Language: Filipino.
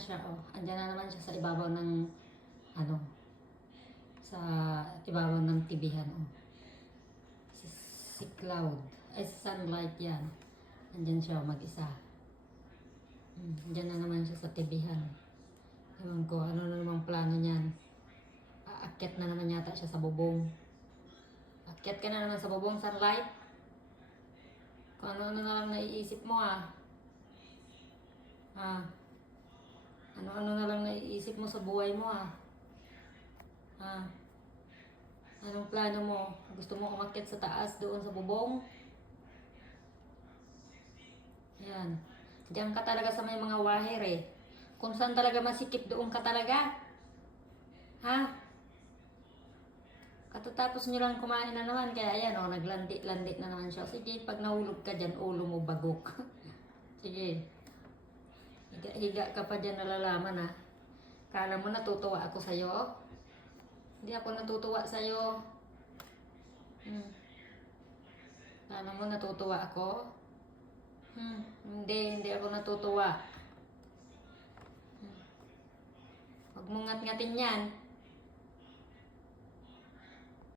siya, oh. Andyan na naman siya sa ibabaw ng, ano, sa ibabaw ng tibihan, oh. Si Cloud. Ay, Sunlight yan. Andyan siya, mag-isa. Andyan na naman siya sa tibihan. Ewan ko, ano na namang plano niyan. Aakyat na naman yata siya sa bubong. Akyat ka na naman sa bubong, Sunlight. Kung ano-ano na lang naiisip mo, ah. Ano-ano na lang naiisip mo sa buhay mo, ah. Anong plano mo? Gusto mo umakyat sa taas doon sa bubong? Yan. Diyan ka talaga sa may mga wahir, eh. Kung saan talaga masikip, doon ka talaga. Ha? Katatapos nyo lang kumain na naman, kaya ayan, oh, naglandi-landi na naman siya. Sige, pag nahulog ka dyan, ulo mo bagok. Sige. Higa ka pa dyan, nalalaman, ha. Kala mo natutuwa ako sa'yo? Hindi ako natutuwa sa'yo. Kala mo natutuwa ako? Hindi ako natutuwa. Huwag mong ngat-ngatin yan.